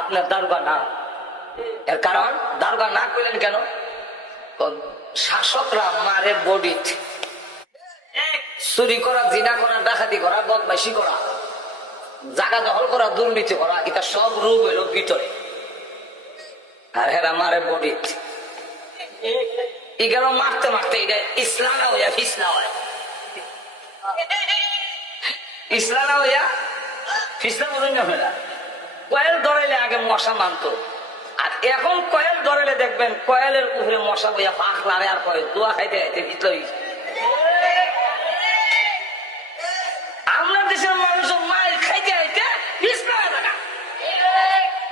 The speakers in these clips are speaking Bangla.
আপনার দারোগা না। এর কারণ, দারোগা না করলেন কেন? শাসকরা মারে বডিত চুরি করা, জিনা করা, ডাকাতি করা, বদমাইশি করা, জায়গা দখল করা, দুর্নীতি করা, এটা সব রূপ এলো ভিতরে। আর হেরা মারে বডিত এগুলো মারতে মারতে, এটা ইসলামে হইয়া ফিসলা হয়। ইসলামে হইয়া ফিসলা বলুন না কয়েল ধরাইলে আগে মশা মানতো আর এখন কয়েল ধরাইলে দেখবেন কয়েলের উপরে মশা বইয়া পাখ লারে আর কয়েল দোয়া খাইতে খাইতে ভিতরে মানুষ খাইতে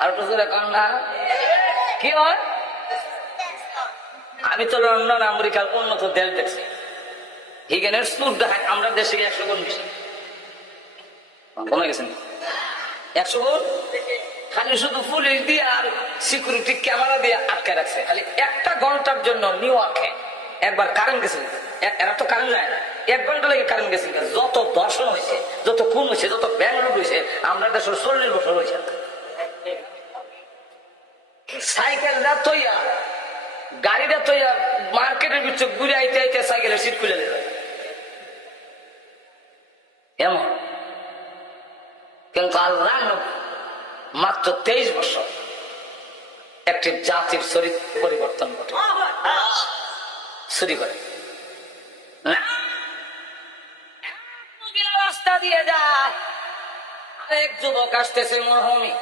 আর কি হয়? আমি তো দেখছি। আমরা দেশে একশো কমে একশো গুণ? খালি শুধু পুলিশ দিয়ে আর সিকিউরিটি ক্যামেরা দিয়ে আটকে রাখছে। খালি একটা ঘণ্টার জন্য নিউ ইয়র্কে একবার কারেন্ট গেছে এরা তো কারেন্ট যায় এক ঘণ্টা লেগে কারেন্ট গেছে যত দর্শন হয়েছে, যত খুন হয়েছে, যত ব্যাঙ্গালোর হয়েছে, আমরা দেশের চল্লিশ বছর হয়েছে। সাইকেলটা তৈয়া গাড়িটা তৈয়া মার্কেটের ভিতরে ঘুরে আইতে আইতে সাইকেলের সিট খুলে দেবে এমন। কিন্তু আল্লাহ নবী মাত্র তেইশ বছর একটি জাতির চরিত্র পরিবর্তন ঘটে। চুরি করে। রাস্তা দিয়ে যায়। আরেক যুবক আসতেছে মরহমি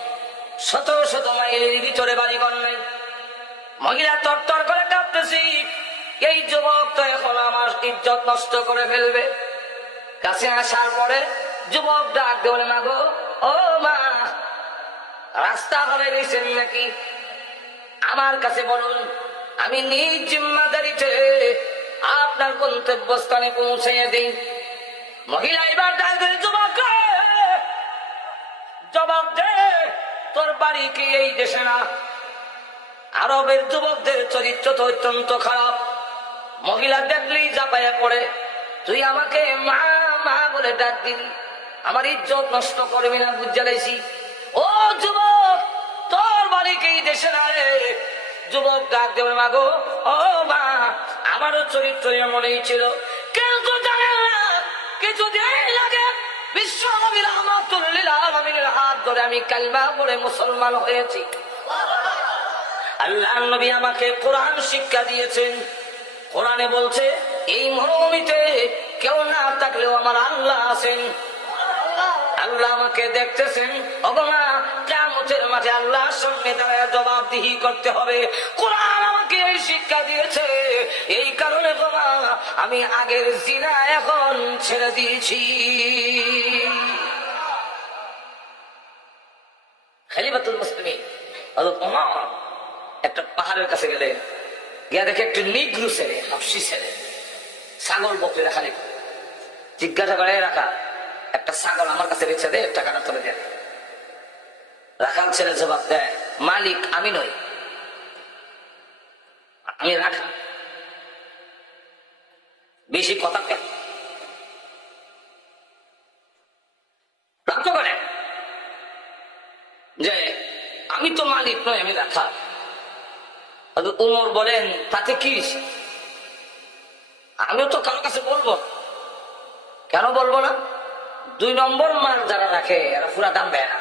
শত শত মাইলের ভিতরে বাড়ি মহিলা তরতর করে কাঁপতেছি। এই যুবক তো এখন আমার ইজ্জত নষ্ট করে ফেলবে। কাছে আসার পরে যুবক ডাক দিয়ে বলে গো ও মা রাস্তা হয়ে গেছেন নাকি? আমার কাছে বলুন, আমি নিজ জিম্মাদারিতে আপনার গন্তব্যস্থানে পৌঁছে দিই। মহিলা, এবার ডাক দিয়ে যুবক জবাব দে তোর বাড়ি কি এই দেশে না? আরবের যুবকদের চরিত্র তো অত্যন্ত খারাপ। মহিলা দেখলেই চাপাইয়া পড়ে। তুই আমাকে মা মা বলে ডাক দিবি। আমার ইজ্জত নষ্ট করবি না বুঝালাইছি ও যুবক, তোর বাড়ি কি দেশে রে যুবক ডাক দেবে, মা গো, ও মা, আমারও চরিত্র এমনই ছিল। কিন্তু জানেন না কিছুদিন লাগে। বিশ্ব নবী রহমাতুল্লিল আলমিনের হাত ধরে আমি কালমা পড়ে মুসলমান হয়েছি। আল্লাহ নবী আমাকে কোরআন শিক্ষা দিয়েছেন। কোরআনে বলছে, এই মরুভূমিতে কেউ না থাকলেও আমার আল্লাহ আছেন। আল্লাহ আমাকে দেখতেছেন। অগমা কেমতের মাঠে আল্লাহর সামনে দাঁড়ায় জবাবদিহি করতে হবে। কোরআন আমাকে এই শিক্ষা দিয়েছে। এই কারণে বাবা আমি আগের জিনা এখন ছেড়ে দিয়েছি। খালিবাতুল একটা পাহাড়ের কাছে গেলে গিয়া দেখে একটি নিগ্রু ছেলে, হাফসি ছেলে, ছাগল বকরি রাখা জিজ্ঞাসা করে "এই রাখা একটা ছাগল আমার কাছে বেছে দে, টাকাটা তোলে দেন রাখাল ছেলে জবাব দেয়, মালিক, আমি নই। আমি রাখা। বেশি কথা কেন লক্ষ্য করে। যে, আমি তো মালিক নই, আমি রাখা উমর বলেন, তাতে কি? আমিও তো কারও কাছে বলব। কেন বলব না? দুই নম্বর মাল যারা রাখে এরা পুরা দাম না।